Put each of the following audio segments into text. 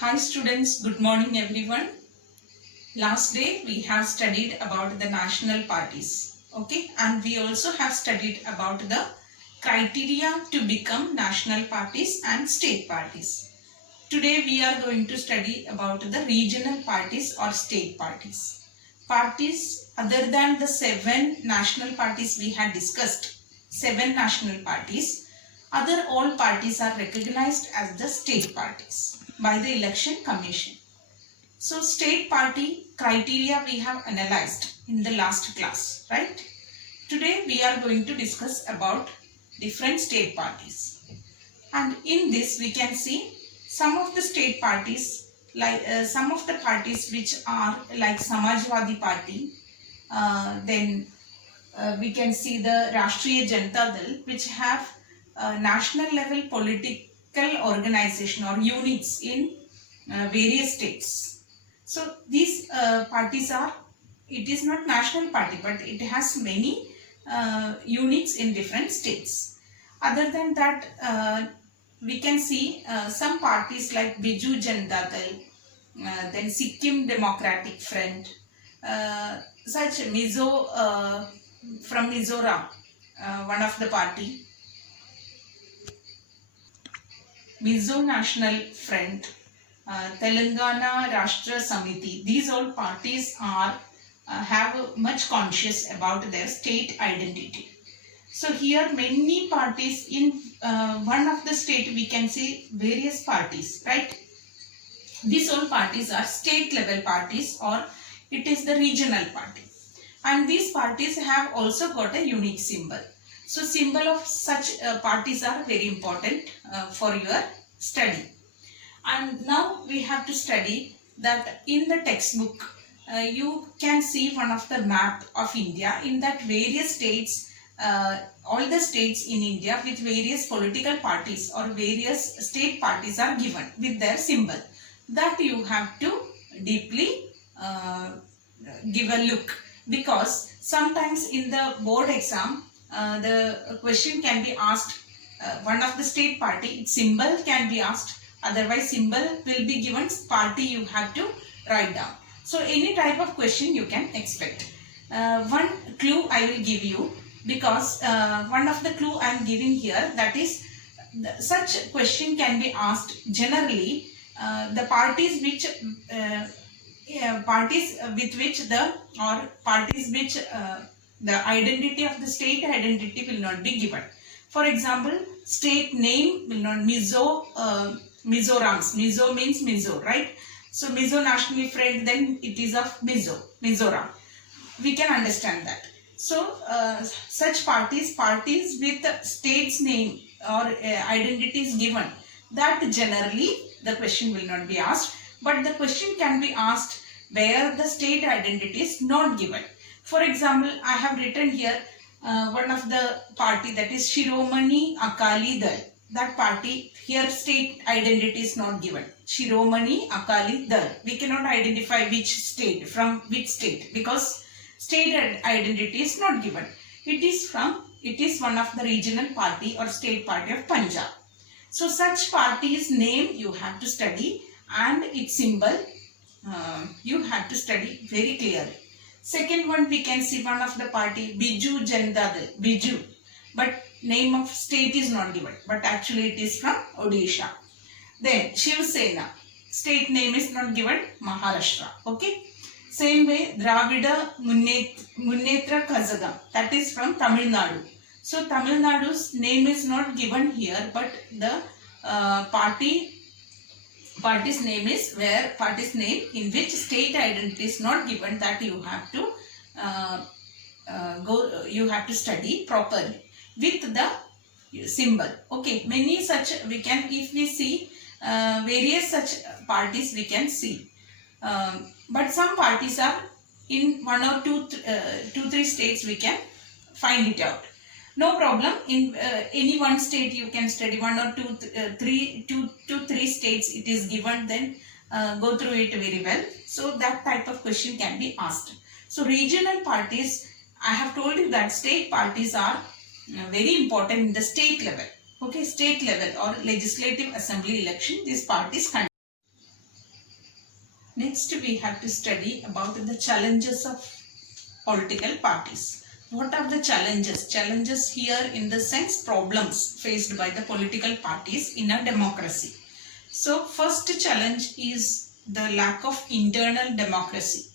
Hi students, good morning everyone. Last day we have studied about the national parties, okay, and we also have studied about the criteria to become national parties and state parties. Today we are going to study about the regional parties or state parties. Parties other than the 7 national parties we had discussed, 7 national parties, other all parties are recognized as the state parties by the Election Commission. So state party criteria we have analyzed in the last class, right? Today we are going to discuss about different state parties. And in this we can see some of the state parties, like some of the parties which are like Samajwadi Party, then we can see the Rashtriya Janata Dal, which have national level political organization or units in various states. So these parties are, it is not national party, but it has many units in different states. Other than that, we can see some parties like Biju Janata Dal, then Sikkim Democratic Front, such from Mizoram, one of the party, Mizo National Front, Telangana Rashtra Samiti. These all parties are have much conscious about their state identity. So here many parties in one of the state we can see various parties, right? These all parties are state level parties or it is the regional party. And these parties have also got a unique symbol. So symbol of such parties are very important for your study. And now we have to study that in the textbook you can see one of the map of India. In that various states, all the states in India with various political parties or various state parties are given with their symbol. That you have to deeply give a look, because sometimes in the board exam the question can be asked, one of the state party, its symbol can be asked, otherwise symbol will be given, party you have to write down. So any type of question you can expect. One clue I will give you, because one of the clue I am giving here, that is such question can be asked generally, the parties which parties with which the or parties which the identity of the state identity will not be given. For example, state name will not, Mizorams. Mizo means Mizo, right? So Mizo National Front, then it is of Mizoram. We can understand that. So such parties with state's name or identities given, that generally the question will not be asked, but the question can be asked where the state identity is not given. For example, I have written here one of the party, that is Shiromani Akali Dal. That party, here state identity is not given. Shiromani Akali Dal. We cannot identify which state, from which state, because state identity is not given. It is one of the regional party or state party of Punjab. So such party's name you have to study, and its symbol you have to study very clearly. Second one, we can see one of the party, Biju Janata Dal, Biju, but name of state is not given, but actually it is from Odisha. Then Shiv Sena, state name is not given, Maharashtra. Okay. Same way, Dravida Munnetra Kazhagam, that is from Tamil Nadu. So Tamil Nadu's name is not given here, but the party's name is where party's name in which state identity is not given, that you have to you have to study properly with the symbol. Okay, many such we can, if we see various such parties we can see, but some parties are in one or two, three states we can find it out. No problem. In any one state you can study, one or two, three states it is given, then go through it very well. So that type of question can be asked. So regional parties, I have told you that state parties are very important in the state level. Okay, state level or legislative assembly election, these parties conduct. Next, we have to study about the challenges of political parties. What are the challenges? Challenges here in the sense problems faced by the political parties in a democracy. So first challenge is the lack of internal democracy,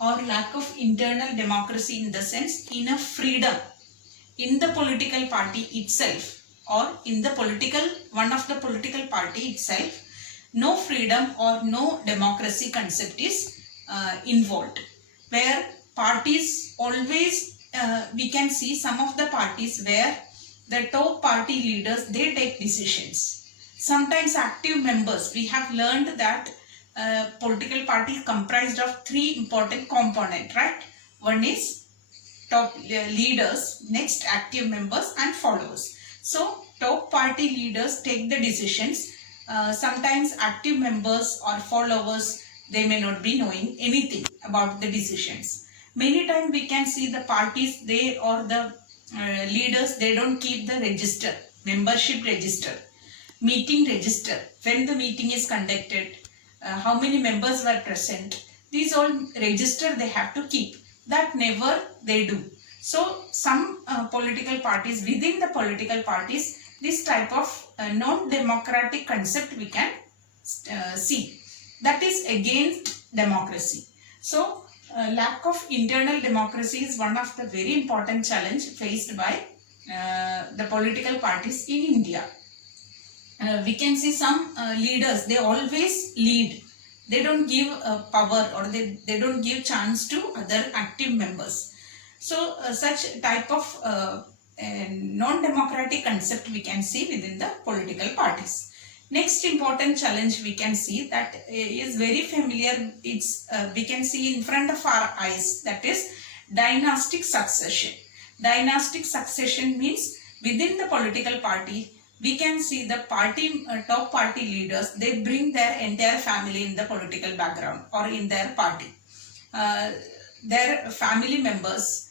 or lack of internal democracy in the sense enough freedom in the political party itself, or in the political one of the political party itself. No freedom or no democracy concept is involved, where parties always we can see some of the parties where the top party leaders, they take decisions. Sometimes active members, we have learned that political party is comprised of three important components, right? One is top leaders, next active members and followers. So top party leaders take the decisions. Sometimes active members or followers, they may not be knowing anything about the decisions. Many times we can see the parties, they or the leaders, they don't keep the register, membership register, meeting register, when the meeting is conducted, how many members were present. These all register they have to keep. That never they do. So some political parties, within the political parties, this type of non-democratic concept we can see. That is against democracy. So lack of internal democracy is one of the very important challenge faced by the political parties in India. We can see some leaders, they always lead. They don't give power, or they don't give chance to other active members. So such type of non-democratic concept we can see within the political parties. Next important challenge we can see that is very familiar. It's we can see in front of our eyes, that is dynastic succession. Dynastic succession means within the political party, we can see the party top party leaders, they bring their entire family in the political background or in their party. Their family members,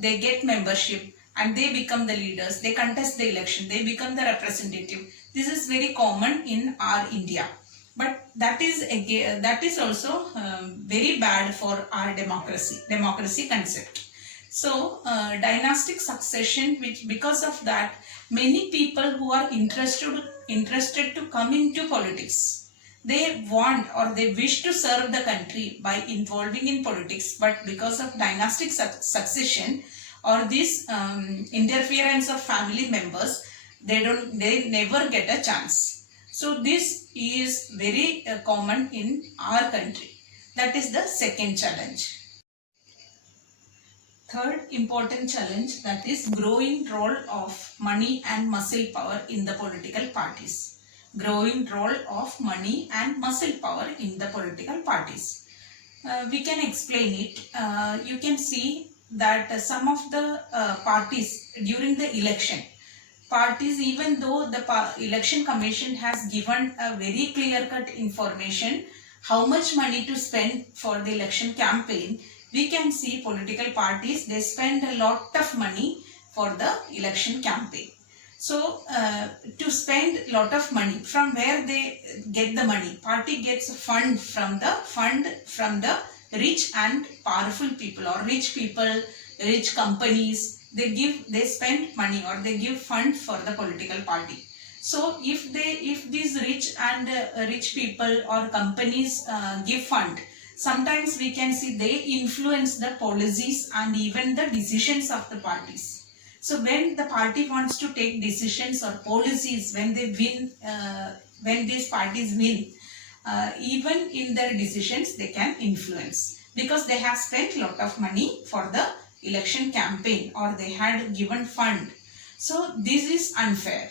they get membership and they become the leaders. They contest the election, they become the representative. This is very common in our India, but that is also very bad for our democracy concept. So dynastic succession, which because of that, many people who are interested to come into politics, they want or they wish to serve the country by involving in politics, but because of dynastic succession or this interference of family members, they never get a chance. So this is very common in our country. That is the second challenge. Third important challenge, that is growing role of money and muscle power in the political parties. Growing role of money and muscle power in the political parties. We can explain it. You can see that some of the parties during the election, parties, even though the election commission has given a very clear-cut information how much money to spend for the election campaign, we can see political parties, they spend a lot of money for the election campaign. So to spend a lot of money, from where they get the money? Party gets a fund from the rich and powerful people, or rich people, rich companies. They spend money or they give fund for the political party. So if these rich and rich people or companies give fund, sometimes we can see they influence the policies and even the decisions of the parties. So when the party wants to take decisions or policies, when they win, when these parties win, even in their decisions they can influence, because they have spent a lot of money for the election campaign or they had given fund. So this is unfair,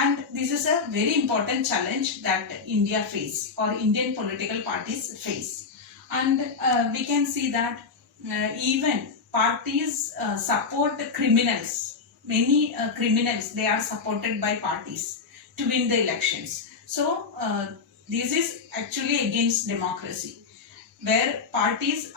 and this is a very important challenge that India face or Indian political parties face. And we can see that even parties support criminals. Many criminals, they are supported by parties to win the elections. So this is actually against democracy, where parties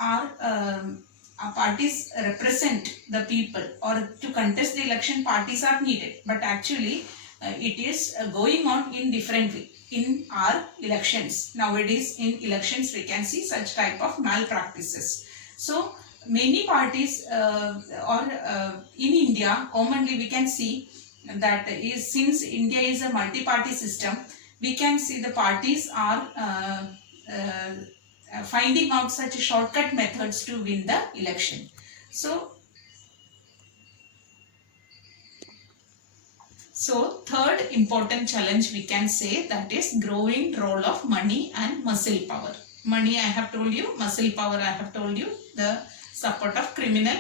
represent the people, or to contest the election parties are needed, but actually it is going on in different way in our elections. Nowadays in elections we can see such type of malpractices. So many parties in India, commonly we can see that is, since India is a multi-party system, we can see the parties are finding out such shortcut methods to win the election. So third important challenge we can say, that is growing role of money and muscle power. Money I have told you, muscle power I have told you, the support of criminal,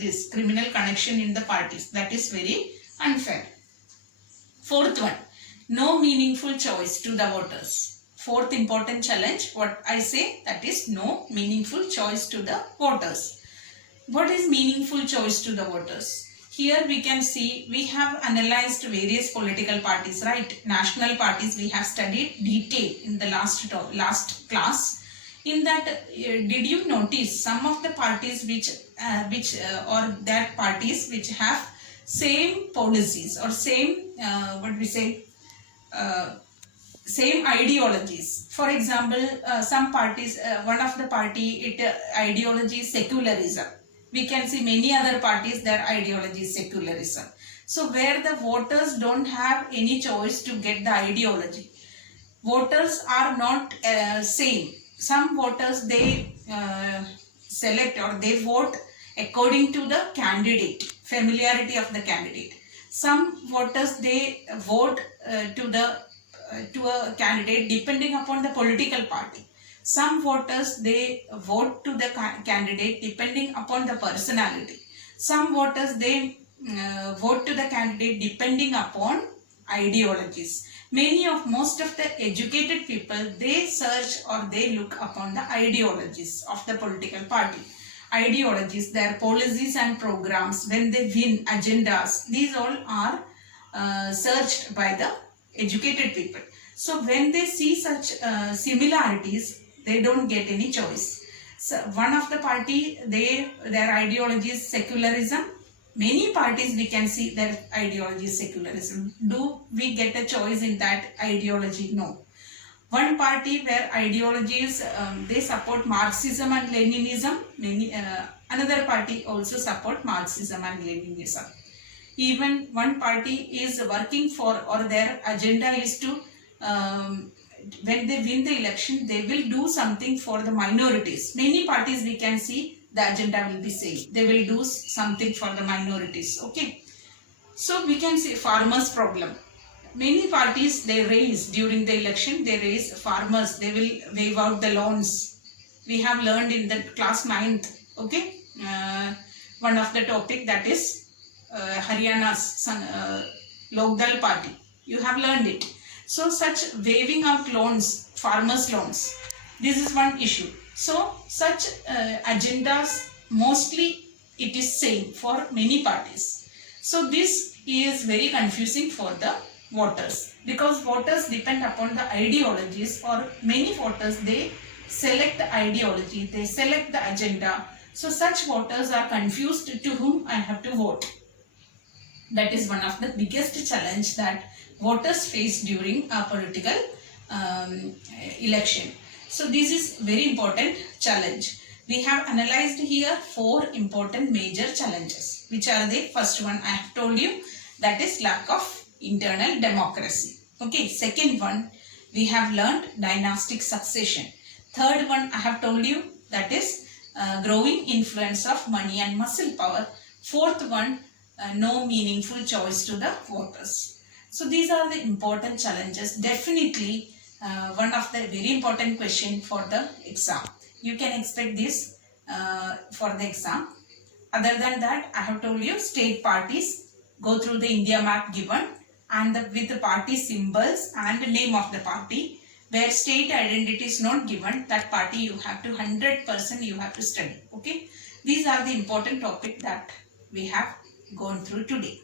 this criminal connection in the parties, that is very unfair. Fourth one, no meaningful choice to the voters. Fourth important challenge, what I say, that is no meaningful choice to the voters. What is meaningful choice to the voters? Here we can see we have analyzed various political parties, right? National parties we have studied detail in the last class. In that, did you notice some of the parties which have same policies or same same ideologies? For example, some parties, one of the party, ideology is secularism. We can see many other parties, their ideology is secularism. So where the voters don't have any choice to get the ideology, voters are not same. Some voters, they select or they vote according to the candidate, familiarity of the candidate. Some voters, they vote to a candidate depending upon the political party. Some voters, they vote to the candidate depending upon the personality. Some voters, they vote to the candidate depending upon ideologies. Most of the educated people, they search or they look upon the ideologies of the political party. Ideologies, their policies and programs, when they win, agendas, these all are searched by the educated people. So when they see such similarities, they don't get any choice. So one of the party, their ideology is secularism. Many parties we can see their ideology is secularism. Do we get a choice in that ideology? No. One party where ideology is, they support Marxism and Leninism. Another party also support Marxism and Leninism. Even one party is working for, or their agenda is to, when they win the election, they will do something for the minorities. Many parties we can see the agenda will be same. They will do something for the minorities. Okay. So we can see farmers' problem. Many parties, they raise during the election, they raise farmers. They will waive out the loans. We have learned in the class 9th. Okay. One of the topic, that is Haryana's Lokdal party. You have learned it. So such waiving out loans, farmers' loans, this is one issue. So such agendas, mostly it is same for many parties. So this is very confusing for the voters, because voters depend upon the ideologies, or many voters, they select the ideology, they select the agenda. So such voters are confused to whom I have to vote. That is one of the biggest challenge that voters face during a political election. So this is very important challenge. We have analyzed here 4 important major challenges. Which are the first one I have told you, that is lack of internal democracy. Okay, second one we have learned dynastic succession. Third one I have told you, that is growing influence of money and muscle power. Fourth one, no meaningful choice to the voters. So these are the important challenges. Definitely one of the very important question for the exam. You can expect this for the exam. Other than that, I have told you state parties, go through the India map given, and with the party symbols and the name of the party. Where state identity is not given, that party you have to 100% you have to study. Okay, these are the important topic that we have gone through today.